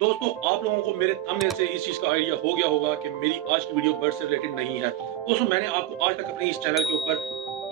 दोस्तों, आप लोगों को मेरे थंबनेल से इस चीज़ का आइडिया हो गया होगा कि मेरी आज की वीडियो बर्ड से रिलेटेड नहीं है। दोस्तों, मैंने आपको आज तक अपने इस चैनल के ऊपर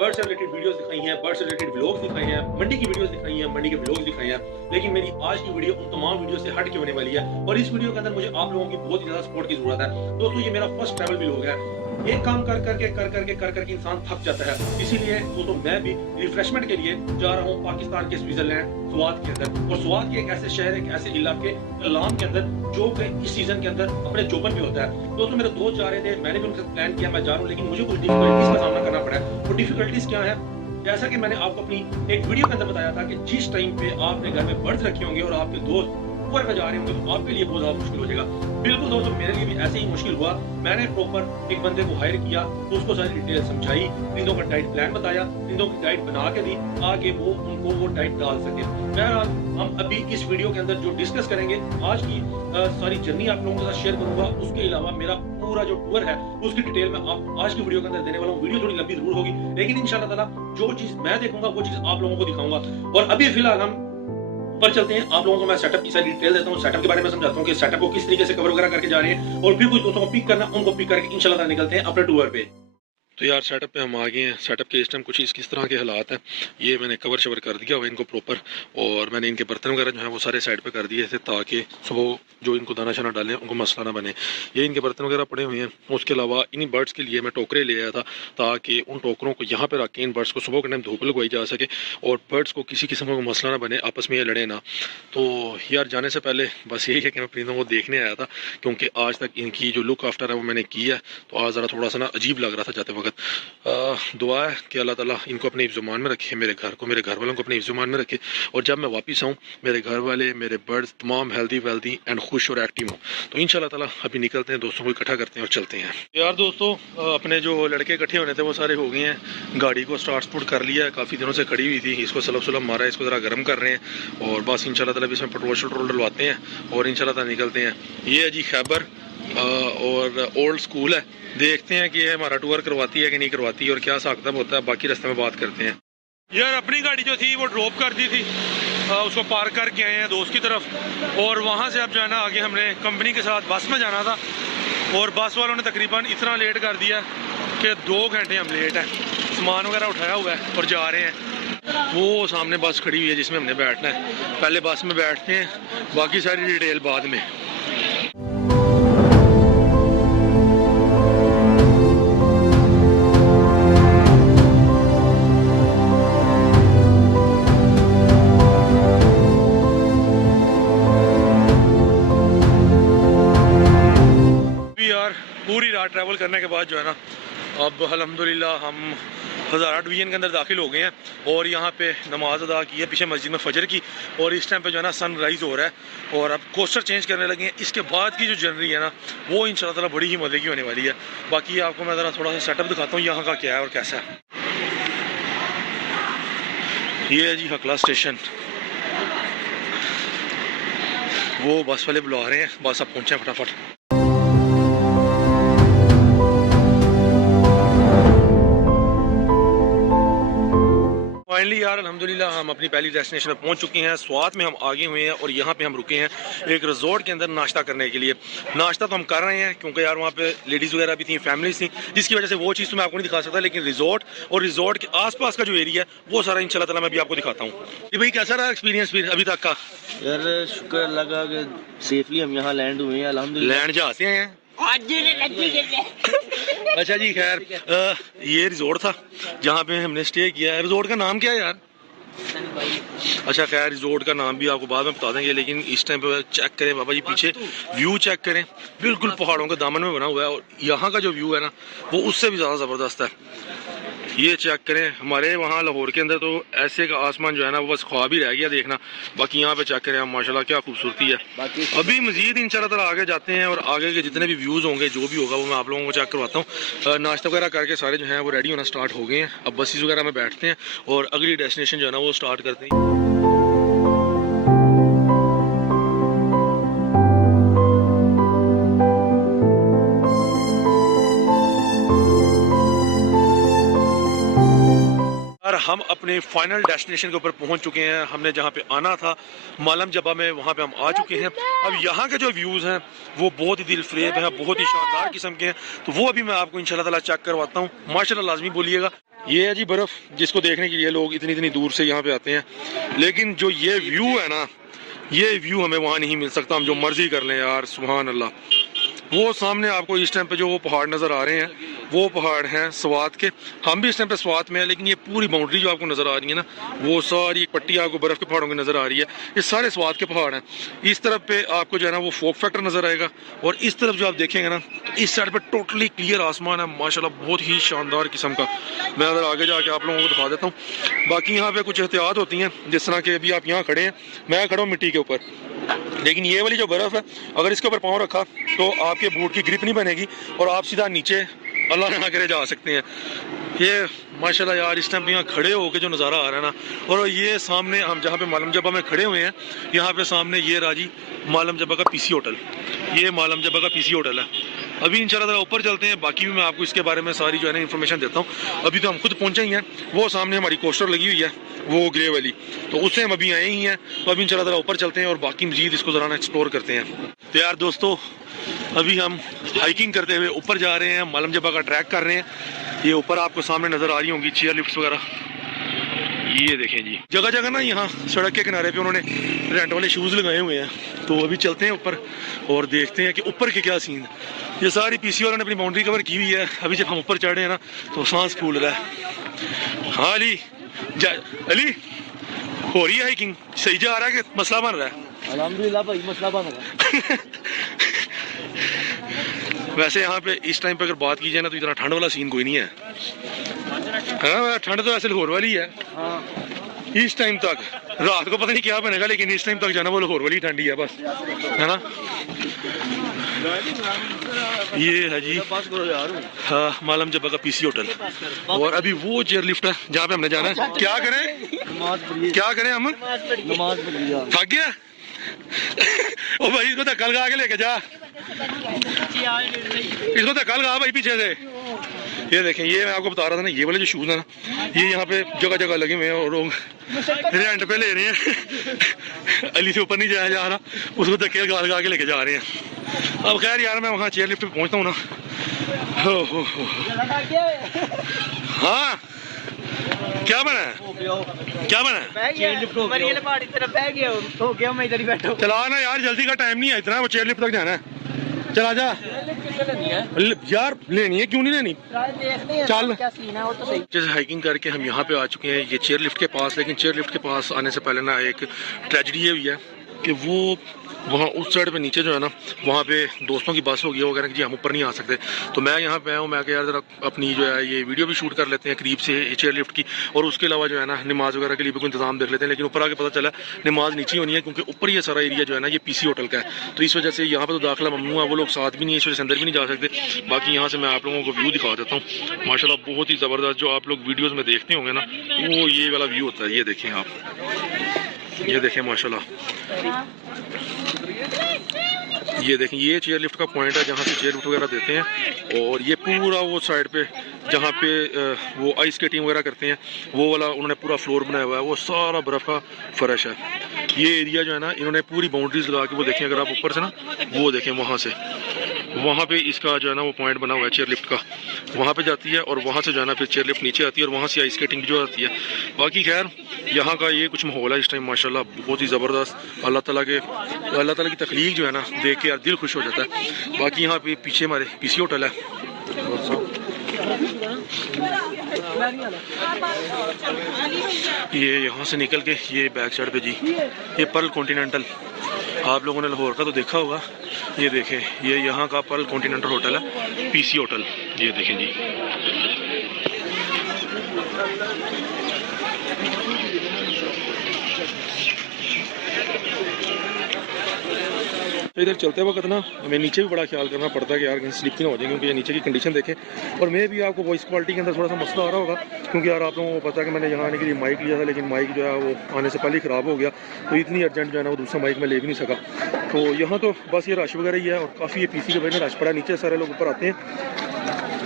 बर्ड से रिलेटेड वीडियोज़ दिखाई हैं, बर्ड से रिलेटेड व्लॉग्स दिखाए हैं, मंडी की वीडियोज़ दिखाई हैं, मंडी के व्लॉग्स दिखाए हैं। लेकिन मेरी आज की वीडियो उन तमाम वीडियो से हट के होने वाली है और इस वीडियो के अंदर मुझे आप लोगों की बहुत ही ज़्यादा सपोर्ट की ज़रूरत है। दोस्तों, ये मेरा फर्स्ट ट्रैवल व्लॉग है। एक काम कर करके इंसान थक जाता है। इसीलिए दोस्तों मैं भी रिफ्रेशमेंट के लिए जा रहा हूँ पाकिस्तान के स्विट्जरलैंड स्वात के अंदर। और स्वात के एक ऐसे शहर, एक ऐसे इलाके कलाम के अंदर जो कि इस सीजन के अंदर अपने जोबन पे होता है। दोस्तों, मेरे दोस्त जा रहे थे, मैंने भी उनके साथ प्लान किया मैं जा रहा हूँ, लेकिन मुझे कुछ डिफिकल्टीज का सामना करना पड़ा है। वो डिफिकल्टीज क्या है? जैसा कि मैंने आपको अपनी एक वीडियो के अंदर बताया था कि जिस टाइम पे आपने घर में बर्ड्स रखे होंगे और आपके दोस्त ऊपर पे जा रहे होंगे तो आपके लिए बहुत ज्यादा मुश्किल हो जाएगा। बिल्कुल दोस्तों, मेरे लिए भी ऐसे ही मुश्किल हुआ। मैंने प्रॉपर एक बंदे को हायर किया, तो उसको सारी डिटेल समझाई, परिंदों का डाइट प्लान बताया, परिंदों की डाइट बना के दी ताकि वो उनको वो डाइट डाल सके। बहरहाल हम अभी इस वीडियो के अंदर जो डिस्कस करेंगे, आज की सारी जर्नी आप लोगों के साथ शेयर करूंगा। उसके अलावा मेरा पूरा जो टूर है उसकी डिटेल में आप आज की वीडियो के अंदर देने वाला हूँ। वीडियो थोड़ी लंबी जरूर होगी, लेकिन इंशाल्लाह ताला जो चीज मैं देखूंगा वो चीज आप लोगों को दिखाऊंगा। और अभी फिलहाल हम ऊपर चलते हैं। आप लोगों को मैं सेटअप की सारी डिटेल देता हूँ, सेटअप के बारे में समझाता हूँ कि सेटअप को किस तरीके से कवर वगैरह करके जा रहे हैं, और फिर कुछ दोस्तों को पिक करना, उनको पिक करके इंशाल्लाह ताला निकलते हैं अपने टूर पे। तो यार सेटअप पे हम आ गए हैं। सेटअप के इस टाइम कुछ किस तरह के हालात हैं, ये मैंने कवर शवर कर दिया हुआ इनको प्रॉपर, और मैंने इनके बर्तन वगैरह जो है वो सारे साइड पे कर दिए थे ताकि सुबह जो इनको दाना शाना डालें उनको मसला ना बने। ये इनके बर्तन वगैरह पड़े हुए हैं। उसके अलावा इन बर्ड्स के लिए मैं टोकरे ले आया था ताकि उन टोकरों को यहाँ पे रख के इन बर्ड्स को सुबह के टाइम धूप लगवाई जा सके और बर्ड्स को किसी किस्म का मसला ना बने, आपस में ये लड़े ना। तो यार जाने से पहले बस यही है कि मैं परिंदों को देखने आया था, क्योंकि आज तक इनकी जो लुक आफ्टर है वो मैंने की है, तो आज ज़रा थोड़ा सा ना अजीब लग रहा था जाते वक्त। दुआ है कि अल्लाह ताला इनको अपने हिफ्ज़-ओ-मान में रखे, मेरे घर को, मेरे घर वालों को अपने हिफ्ज़-ओ-मान में रखे, और जब मैं वापस आऊँ मेरे घर वाले, मेरे बर्ड्स तमाम हेल्दी वेल्दी एंड खुश और एक्टिव हों। तो इंशाल्लाह ताला अभी निकलते हैं, दोस्तों को इकट्ठा करते हैं और चलते हैं। यार दोस्तों, अपने जो लड़के इकट्ठे होने थे वो सारे हो गए हैं। गाड़ी को स्टार्ट स्पूट कर लिया है, काफ़ी दिनों से खड़ी हुई थी, इसको सलब सलब मारा है, इसको ज़रा गर्म कर रहे हैं और बस इंशाल्लाह ताला इसमें पेट्रोल शट्रोल डलवाते हैं और इंशाल्लाह ताला निकलते हैं। ये है जी खैबर और ओल्ड स्कूल है। देखते हैं कि ये हमारा टूर करवाती है कि नहीं करवाती और क्या हिसाब होता है, बाकी रास्ते में बात करते हैं। यार अपनी गाड़ी जो थी वो ड्रॉप कर दी थी, उसको पार्क करके आए हैं दोस्त की तरफ, और वहाँ से अब जो है ना आगे हमने कंपनी के साथ बस में जाना था, और बस वालों ने तकरीबन इतना लेट कर दिया कि 2 घंटे हम लेट हैं। सामान वगैरह उठाया हुआ है और जा रहे हैं। वो सामने बस खड़ी हुई है जिसमें हमने बैठना है, पहले बस में बैठते हैं, बाकी सारी डिटेल बाद में। पूरी रात ट्रैवल करने के बाद जो है ना अब अल्हम्दुलिल्लाह हम हज़ारा डिवीज़न के अंदर दाखिल हो गए हैं और यहाँ पे नमाज अदा की है पीछे मस्जिद में फजर की, और इस टाइम पे जो है ना सनराइज़ हो रहा है और अब कोस्टर चेंज करने लगे हैं। इसके बाद की जो जर्नी है ना वो इंशाल्लाह ताला बड़ी ही मज़े की होने वाली है। बाकी आपको मैं ज़रा थोड़ा सा सेटअप दिखाता हूँ यहाँ का क्या है और कैसा है। ये है जी हकला स्टेशन, वो बस वाले बुला रहे हैं, बस अब पहुँचे फटाफट। फाइनली यार अल्हम्दुलिल्लाह हम अपनी पहली डेस्टिनेशन पर पहुंच चुके हैं। स्वात में हम आगे हुए हैं और यहाँ पे हम रुके हैं एक रिजॉर्ट के अंदर नाश्ता करने के लिए। नाश्ता तो हम कर रहे हैं क्योंकि यार वहाँ पे लेडीज़ वगैरह भी थी, फैमिलीज थी, जिसकी वजह से वो चीज़ तो मैं आपको नहीं दिखा सकता, लेकिन रिजॉर्ट और रिजॉर्ट के आसपास का जो एरिया है वो सारा इंशाल्लाह ताला मैं भी आपको दिखाता हूँ। जी भाई, कैसा रहा एक्सपीरियंस फिर अभी तक का? यार शुक्र अल्लाह का कि सेफली हम यहाँ लैंड हुए हैं अल्हम्दुलिल्लाह। लैंड जहाज से आए हैं। अच्छा जी, खैर ये रिजॉर्ट था जहाँ पे हमने स्टे किया है। रिजॉर्ट का नाम क्या है यार? अच्छा खैर, रिजॉर्ट का नाम भी आपको बाद में बता देंगे, लेकिन इस टाइम पे चेक करें बाबा जी, पीछे व्यू चेक करें, बिल्कुल पहाड़ों के दामन में बना हुआ है और यहाँ का जो व्यू है ना वो उससे भी ज़्यादा ज़बरदस्त है। ये चेक करें, हमारे वहाँ लाहौर के अंदर तो ऐसे का आसमान जो है ना वो बस ख्वाब ही रह गया देखना। बाकी यहाँ पे चेक करें आप, माशाल्लाह क्या खूबसूरती है। अभी मजीद इंशाल्लाह ताला आगे जाते हैं और आगे के जितने भी व्यूज़ होंगे, जो भी होगा वो मैं आप लोगों को चेक करवाता हूँ। नाश्ता वगैरह करके सारे जो है वो रेडी होना स्टार्ट हो गए हैं। अब बसेस वगैरह में बैठते हैं और अगली डेस्टिनेशन जो है ना वो स्टार्ट करते हैं। हम अपने फाइनल डेस्टिनेशन के ऊपर पहुंच चुके हैं। हमने जहां पे आना था मालम जबा में, वहां पे हम आ चुके हैं। अब यहाँ के जो व्यूज़ हैं वो बहुत ही दिल फरेब है, बहुत ही शानदार किस्म के हैं, तो वो अभी मैं आपको इंशाल्लाह ताला चेक करवाता हूँ। माशाल्लाह लाजमी बोलिएगा। ये है जी बर्फ़, जिसको देखने के लिए लोग इतनी इतनी दूर से यहाँ पे आते हैं, लेकिन जो ये व्यू है ना, ये व्यू हमें वहाँ नहीं मिल सकता, हम जो मर्जी कर लें यार। सुभान अल्लाह। वो सामने आपको इस टाइम पे जो वो पहाड़ नज़र आ रहे हैं, वो पहाड़ हैं स्वात के। हम भी इस टाइम पे स्वात में है, लेकिन ये पूरी बाउंड्री जो आपको नज़र आ रही है ना, वो सारी एक पट्टी आपको बर्फ़ के पहाड़ों की नज़र आ रही है। ये सारे स्वात के पहाड़ हैं। इस तरफ पे आपको जो है ना वो फोक फैक्टर नज़र आएगा, और इस तरफ जो आप देखेंगे ना, तो इस साइड पे टोटली क्लियर आसमान है माशाल्लाह, बहुत ही शानदार किस्म का। मैं अगर आगे जाके आप लोगों को दिखा देता हूँ। बाकी यहाँ पे कुछ एहतियात होती हैं, जिस तरह के अभी आप यहाँ खड़े हैं, मैं खड़ा हूँ मिट्टी के ऊपर, लेकिन ये वाली जो बर्फ़ है, अगर इसके ऊपर पाँव रखा तो आपके बूट की ग्रिप नहीं बनेगी और आप सीधा नीचे अल्लाह ना करे जा सकते हैं। ये माशाल्लाह यार, इस टाइम पे यहाँ खड़े होकर जो नज़ारा आ रहा है ना, और ये सामने हम जहाँ पे मालम जबा में खड़े हुए हैं, यहाँ पे सामने ये राजी मालम जबा का पीसी होटल, ये मालम जबा का पीसी होटल है। अभी इंशाल्लाह ताला ऊपर चलते हैं, बाकी भी मैं आपको इसके बारे में सारी जो है ना इन्फॉर्मेशन देता हूँ। अभी तो हम खुद पहुँचे ही हैं, वो सामने हमारी कोस्टर लगी हुई है, वो ग्रे वाली, तो उससे हम अभी आए ही हैं। तो अभी इंशाल्लाह ताला ऊपर चलते हैं और बाकी मजीद इसको ज़रा एक्सप्लोर करते हैं। तो यार दोस्तों, अभी हम हाइकिंग करते हुए ऊपर जा रहे हैं, मालम जबा का ट्रैक कर रहे हैं। ये ऊपर आपको सामने नज़र आ रही होंगी चेयर लिफ्ट वगैरह, ये देखें जी। जगह जगह ना यहाँ सड़क के किनारे पे उन्होंने रेंट वाले शूज़ लगाए हुए हैं। तो अभी चलते हैं ऊपर और देखते हैं कि ऊपर के क्या सीन। ये सारी पीसी वालों ने अपनी बाउंड्री कवर की हुई है। अभी जब हम ऊपर चढ़े हैं ना, तो सांस फूल रहा है। हाँ अली, अली हो रही है हाइकिंग, सही जा रहा है कि मसला बन रहा है? अल्हम्दुलिल्लाह भाई, मसला बन रहा है। वैसे यहाँ पे इस टाइम पे अगर बात की जाए ना, तो इतना ठंड वाला सीन कोई नहीं है। हाँ, ठंड तो ऐसे लाहौर वाली है। इस टाइम तक, रात को पता नहीं क्या बनेगा, लेकिन इस टाइम तक जाना वो लाहौर वाली ठंडी है बस, है ना। ये है जी हाँ मालम जबा का पीसी होटल, और अभी वो चेयर लिफ्ट है जहाँ पे हमने जाना है। क्या करें, क्या करें हम? थक गया? ओ भाई, इसको धक्का लगा के लेके जा, इसको धक्का लगा भाई पीछे से। ये देखें, ये मैं आपको बता रहा था ना, ये वाले जो शूज़ है ना, ये यहाँ पे जगह जगह लगे हुए हैं और लोग रेंट पे ले रहे हैं। अली से ऊपर नहीं जाया जा रहा, उसको धक्के लगा के लेके जा रहे हैं। अब खैर यार, मैं वहाँ चेयर लिफ्ट पे पहुँचता हूँ ना। हो। हाँ क्या बना है, क्या बना है? चला ना यार, जल्दी का टाइम नहीं है इतना, वो चेयर लिफ्ट तक जाना है। चला जा यार, लेनी है क्यों नहीं लेनी, चल। जैसे हाइकिंग करके हम यहाँ पे आ चुके हैं, ये चेयर लिफ्ट के पास। लेकिन चेयर लिफ्ट के पास आने से पहले ना एक ट्रेजेडी हुई है कि वो वहाँ उस साइड पे नीचे जो है ना, वहाँ पे दोस्तों की बस हो गई है, वो कह रहे हैं कि जी हम ऊपर नहीं आ सकते। तो मैं यहाँ पे आया हूँ, मैं कहा यार ज़रा अपनी जो है ये वीडियो भी शूट कर लेते हैं करीब से चेयर लिफ्ट की, और उसके अलावा जो है ना नमाज वगैरह के लिए भी कोई इंतजाम देख लेते हैं। लेकिन ऊपर आके पता चला नमाज नीचे होनी है, क्योंकि ऊपर ये सारा एरिया जो है ना ये पीसी होटल का है। तो इस वजह से यहाँ पर तो दाखिला ममनू है, वो लोग साथ भी नहीं है, इस वजह से अंदर भी नहीं जा सकते। बाकी यहाँ से मैं आप लोगों को व्यू दिखा देता हूँ। माशाल्लाह बहुत ही ज़बरदस्त, जो आप लोग वीडियोज़ में देखते होंगे ना, वो ये वाला व्यू होता है। ये देखें आप, ये देखें माशाल्लाह, ये देखें, ये चेयर लिफ्ट का पॉइंट है जहाँ से चेयर लिफ्ट वगैरह देते हैं। और ये पूरा वो साइड पे जहाँ पे वो आइस स्केटिंग वगैरह करते हैं, वो वाला उन्होंने पूरा फ्लोर बनाया हुआ है, वो सारा बर्फ़ का फर्श है। ये एरिया जो है ना, इन्होंने पूरी बाउंड्रीज लगा के, वो देखें अगर आप ऊपर से ना, वो देखें वहाँ से, वहाँ पे इसका जो है ना वो पॉइंट बना हुआ है चेयर लिफ्ट का, वहाँ पे जाती है और वहाँ से जो है ना फिर चेयर लिफ्ट नीचे आती है और वहाँ से आइस स्केटिंग जो आती है। बाकी खैर यहाँ का ये कुछ माहौल है इस टाइम माशाल्लाह बहुत ही ज़बरदस्त। अल्लाह ताला की तख्लीक जो है ना देख के यार दिल खुश हो जाता है। बाकी यहाँ पे पीछे हमारे पीसी होटल है, ये यहाँ से निकल के ये बैक साइड पे जी, ये पर्ल कॉन्टिनेंटल, आप लोगों ने लाहौर का तो देखा होगा। ये देखें, ये यहाँ का पर्ल कॉन्टिनेंटल होटल है, पीसी होटल। ये देखें जी, तो इधर चलते वक्त ना हमें नीचे भी बड़ा ख्याल करना पड़ता है कि यार कहीं स्लिप ना हो जाए, क्योंकि ये नीचे की कंडीशन देखें। और मैं भी आपको वॉइस क्वालिटी के अंदर थोड़ा सा मसला आ रहा होगा, क्योंकि यार आप लोगों को पता है कि मैंने यहाँ आने के लिए माइक लिया था, लेकिन माइक जो है वो आने से पहले ही ख़राब हो गया, तो इतनी अर्जेंट जो है ना वो दूसरा माइक मैं ले भी नहीं सका। तो यहाँ तो बस ये रश वगैरह ही है, और काफ़ी ये पीसी के वजह रश पड़ा, नीचे सारे लोग ऊपर आते हैं,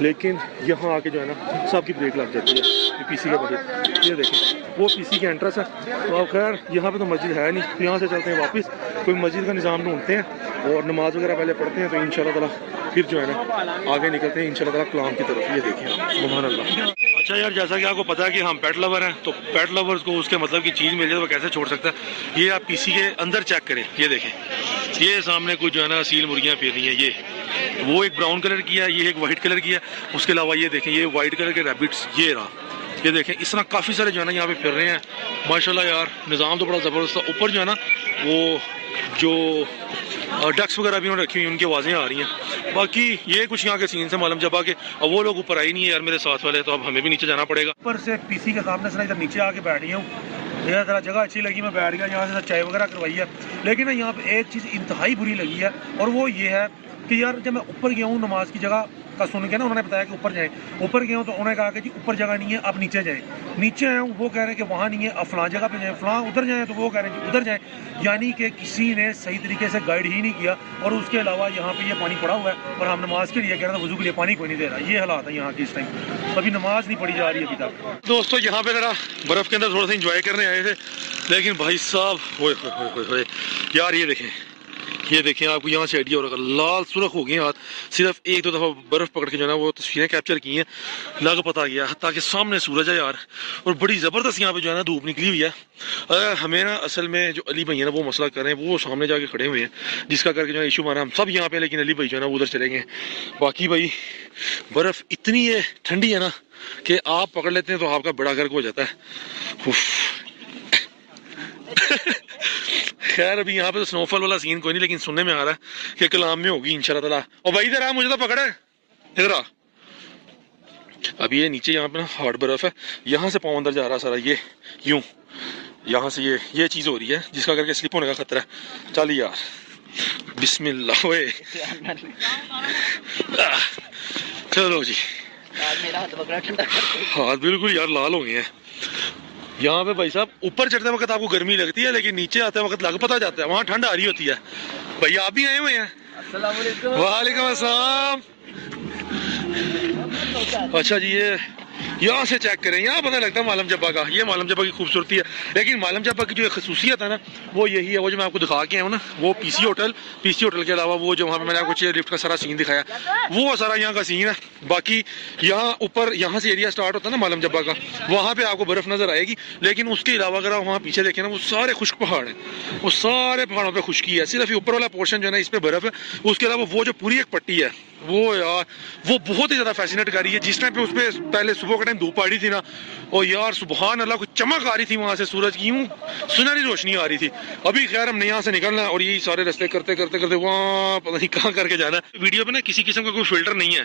लेकिन यहाँ आके जो है ना सबकी ब्रेक लग जाती है ये पीसी के वजह। ये देखें वो पीसी के एंट्रेंस है। तो खैर यहाँ पे तो मस्जिद है नहीं, तो यहाँ से चलते हैं वापस, कोई मस्जिद का निज़ाम ढूंढते हैं और नमाज वगैरह पहले पढ़ते हैं, तो इंशाल्लाह ताला फिर जो है ना आगे निकलते हैं इंशाल्लाह ताला कलाम की तरफ। ये देखें आप, सुभान अल्लाह। अच्छा यार, जैसा कि आपको पता है कि हम पेट लवर हैं, तो पेट लवर्स को उसके मतलब की चीज़ मिल जाए तो वो कैसे छोड़ सकता है। ये आप पीसी के अंदर चेक करें, ये देखें, ये सामने कुछ जो है ना सील मुर्गियाँ फिर रही हैं। ये वो एक ब्राउन कलर की है, ये एक वाइट कलर की है। उसके अलावा ये देखें, ये वाइट कलर के रैबिट्स, ये रहा, ये देखें, इस तरह काफ़ी सारे जो है ना यहाँ पे फिर रहे हैं। माशाल्लाह यार, निज़ाम तो बड़ा ज़बरदस्त है। ऊपर जो है ना वो जो डक्स वगैरह भी उन्होंने रखी हुई, उनकी आवाज़ें आ रही हैं। बाकी ये कुछ यहाँ के सीन से मालूम जब आके, अब वो लोग ऊपर आए नहीं है यार मेरे साथ वाले, तो अब हमें भी नीचे जाना पड़ेगा। ऊपर से पीसी के सामने से इधर नीचे आके बैठ गया हूँ, यह ज़रा जगह अच्छी लगी, मैं बैठ गया। यहाँ से चाय वगैरह करवाई है, लेकिन ना यहाँ पे एक चीज़ इंतहाई बुरी लगी है, और वो ये है कि यार जब मैं ऊपर गया हूँ नमाज की जगह का सुन के ना, उन्होंने बताया कि ऊपर जाएं, ऊपर गया हूँ तो उन्होंने कहा कि जी ऊपर जगह नहीं है, आप नीचे जाएं। नीचे आया हूँ, वो कह रहे हैं कि वहाँ नहीं है, अब फलां जगह पे जाएं, फलां उधर जाएं, तो वो कह रहे हैं कि उधर जाएं। यानी कि किसी ने सही तरीके से गाइड ही नहीं किया। और उसके अलावा यहाँ पे ये पानी पड़ा हुआ है, और हम नमाज के लिए कह रहे हैं, वजू के लिए पानी कोई नहीं दे रहा। ये हालात है यहाँ की इस टाइम, अभी नमाज नहीं पढ़ी जा रही अभी तक। दोस्तों यहाँ पे जरा बर्फ़ के अंदर थोड़ा सा इंजॉय करने आए थे, लेकिन भाई साहब होए यार, ये देखें, आपको यहाँ से आइडिया हो रहा है, लाल सुर्ख हो गए हाथ। सिर्फ एक दो दफ़ा बर्फ़ पकड़ के जो है ना वो तस्वीरें कैप्चर की हैं, लग पता गया ताकि सामने सूरज है यार, और बड़ी ज़बरदस्त यहाँ पे जो है ना धूप निकली हुई है। हमें ना असल में जो अली भाई है ना वो मसला कर रहे हैं, वो सामने जाके खड़े हुए हैं, जिसका करके जो है इशू माना हम सब यहाँ पे, लेकिन अली भाई जो है ना उधर चले गए। बाकी भाई बर्फ़ इतनी है ठंडी है ना कि आप पकड़ लेते हैं तो आपका बड़ा गर्क हो जाता है। खैर अभी यहाँ पे तो स्नोफॉल वाला सीन कोई नहीं, लेकिन सुनने में आ रहा है कि कलाम में होगी इंशाल्लाह ताला। और भाई इधर आ, मुझे तो पकड़ा है, इधर आ। अभी ये नीचे यहाँ पे ना हार्ड बर्फ है, यहाँ से पाँव अंदर जा रहा है सारा, ये यूं यहाँ से ये चीज़ हो रही है जिसका करके स्लिप होने का खतरा है। चल यार, बिस्मिल्लाह ओए। चलो जी, हाथ बिल्कुल यार लाल हो गए हैं। यहाँ पे भाई साहब ऊपर चढ़ते वक्त आपको गर्मी लगती है, लेकिन नीचे आते वक्त लग पता जाता है, वहाँ ठंड आ रही होती है। भैया आप भी आए हुए हैं? वालेकुम अस्सलाम। अच्छा जी, ये यहाँ से चेक करें, यहाँ पता लगता है मालम जब्बा का, ये मालम जब्बा की खूबसूरती है। लेकिन मालम जब्बा की जो खसूसियत है ना वो यही है, वो जो मैं आपको दिखा के आया हूँ ना, वो पीसी होटल के अलावा वो जो वहाँ पे मैंने आपको चेयर लिफ्ट का सारा सीन दिखाया, वो सारा यहाँ का सीन है। बाकी यहाँ ऊपर यहाँ से एरिया स्टार्ट होता है ना मालम जब्बा का, वहाँ पे आपको बर्फ़ नज़र आएगी, लेकिन उसके अलावा अगर आप वहाँ पीछे देखें ना वो सारे खुश्क पहाड़ हैं, वो सारे पहाड़ों पर खुश्की है, सिर्फ ये ऊपर वाला पोर्शन जो है ना इस पर बर्फ़ है। उसके अलावा वो जो पूरी एक पट्टी है वो यार वो बहुत ही ज़्यादा फैसिनेट कर रही है। जिस टाइम पे उस पर पहले सुबह के टाइम धूप आ रही थी ना, और यार सुबहान अल्लाह, कुछ चमक आ रही थी वहाँ से, सूरज की यूँ सुनहरी रोशनी आ रही थी। अभी खैर हमने यहाँ से निकलना है और यही सारे रास्ते करते करते करते वहाँ पता नहीं कहाँ करके जाना है। वीडियो पे ना किसी किस्म का कोई फिल्टर नहीं है,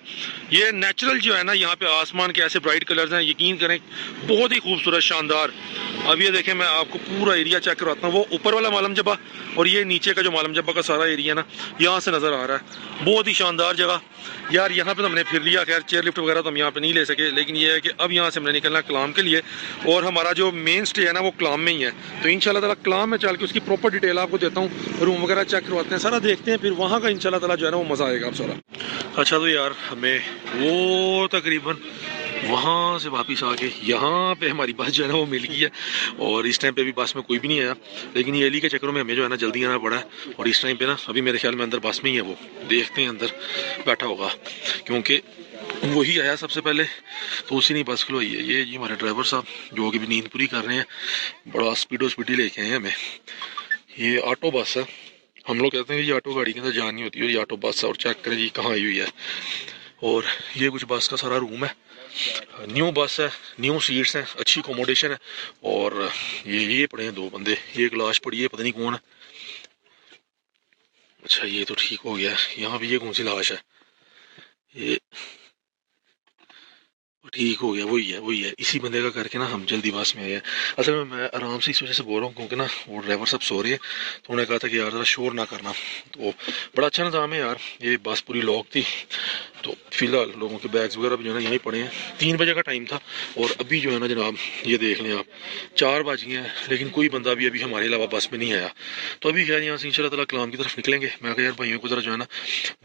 ये नेचुरल जो है ना, यहाँ पे आसमान के ऐसे ब्राइट कलर्स हैं, यकीन करें बहुत ही खूबसूरत शानदार। अब ये देखें, मैं आपको पूरा एरिया चेक करवाता हूँ, वो ऊपर वाला मालम जब्बा और ये नीचे का जो मालम जब्बा का सारा एरिया ना यहाँ से नज़र आ रहा है, बहुत ही शानदार जगह यार। यहाँ पे तो हमने फिर लिया, खैर चेयर लिफ्ट वगैरह तो हम यहाँ पे नहीं ले सके, लेकिन ये है कि अब यहाँ से हमने निकलना कलाम के लिए, और हमारा जो मेन स्टे है ना वो कलाम में ही है। तो इंशाल्लाह ताला कलाम में चल के उसकी प्रॉपर डिटेल आपको देता हूँ, रूम वगैरह चेक करवाते हैं, सारा देखते हैं, फिर वहाँ का इंशाल्लाह ताला जो है ना वो मज़ा आएगा आप सारा। अच्छा तो यार हमें वो तकरीबन वहाँ से वापस आके यहाँ पे हमारी बस जो है ना वो मिल गई है, और इस टाइम पे भी बस में कोई भी नहीं आया, लेकिन ये अली के चक्करों में हमें जो है ना जल्दी आना पड़ा है। और इस टाइम पे ना अभी मेरे ख्याल में अंदर बस में ही है, वो देखते हैं अंदर बैठा होगा, क्योंकि वही आया सबसे पहले, तो उसी ने बस खुलवाई है। ये जी हमारे ड्राइवर साहब जो कि भी नींद पूरी कर रहे हैं, बड़ा स्पीडी लेके आए हैं हमें। ये ऑटो बस है, हम लोग कहते हैं कि ये ऑटो गाड़ी के अंदर जान नहीं होती है, ये ऑटो बस है। और चेक करें जी कहाँ आई हुई है, और ये कुछ बस का सारा रूम है, न्यू बस है, न्यू सीट्स हैं, अच्छी अकोमोडेशन है। और ये पड़े हैं दो बंदे, ये एक लाश पड़ी है, पता नहीं कौन है। अच्छा ये तो ठीक हो गया, यहाँ भी ये कौन सी लाश है, ये ठीक हो गया, वही है इसी बंदे का करके ना हम जल्दी बस में आए हैं। असल में मैं आराम से इस वजह से बोल रहा हूँ क्योंकि ना वो ड्राइवर सब सो रहे हैं, तो उन्होंने कहा था कि यार ज़रा शोर ना करना। तो बड़ा अच्छा निज़ाम है यार, ये बस पूरी लॉक थी, तो फिलहाल लोगों के बैग्स वगैरह भी जो है ना यहीं पड़े हैं। 3 बजे का टाइम था और अभी जो है ना जनाब ये देख लें आप 4 बज गए हैं, लेकिन कोई बंदा भी अभी हमारे अलावा बस में नहीं आया। तो अभी खैर यहाँ से इंशाल्लाह ताला कलाम की तरफ निकलेंगे। मैं कहा यार भाइयों को ज़रा जो है ना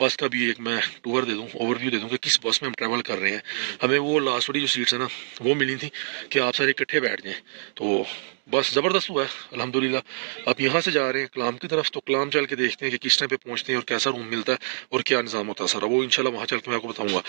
बस का भी एक मैं टूर दे दूँ, ओवरव्यू दे दूँ कि किस बस में हम ट्रैवल कर रहे हैं। हमें वो लास्ट वाली जो सीट्स है ना वो मिली थी कि आप सारे इकट्ठे बैठ जाएँ, तो बस ज़बरदस्त हुआ है अल्हम्दुलिल्लाह। आप यहाँ से जा रहे हैं कलाम की तरफ, तो कलाम चल के देखते हैं कि किस टाइम पे पहुँचते हैं और कैसा रूम मिलता है और क्या निज़ाम होता है सारा, वो इंशाल्लाह वहाँ चल के मैं आपको बताऊँगा।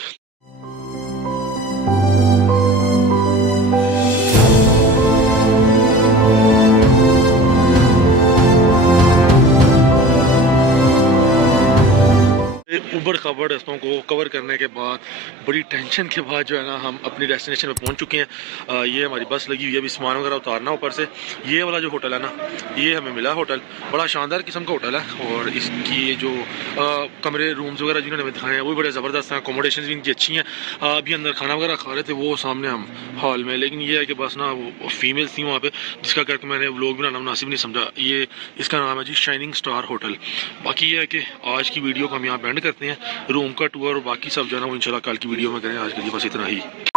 ऊबड़ खाबड़ रास्तों को कवर करने के बाद बड़ी टेंशन के बाद जो है ना हम अपनी डेस्टिनेशन पे पहुंच चुके हैं। ये हमारी बस लगी हुई है, अभी सामान वगैरह उतारना ऊपर से। ये वाला जो होटल है ना ये हमें मिला होटल, बड़ा शानदार किस्म का होटल है और इसकी ये जो कमरे रूम्स वगैरह जिन्होंने हमें दिखाए हैं वो भी बड़े ज़बरदस्त हैं, अकोमोडेशन भी इनकी अच्छी हैं। अभी अंदर खाना वगैरह खा रहे थे वो सामने हम हॉल में, लेकिन ये है कि बस ना वो फीमेल्स थी वहाँ पर, जिसका करके मैंने व्लॉग बनाना मुनासिब नहीं समझा। ये इसका नाम है जी शाइनिंग स्टार होटल। बाकी ये है कि आज की वीडियो को हम यहाँ बैंड करते हैं। रूम का टूर और बाकी सब जो है ना वो इंशाल्लाह कल की वीडियो में करें। आज के लिए बस इतना ही।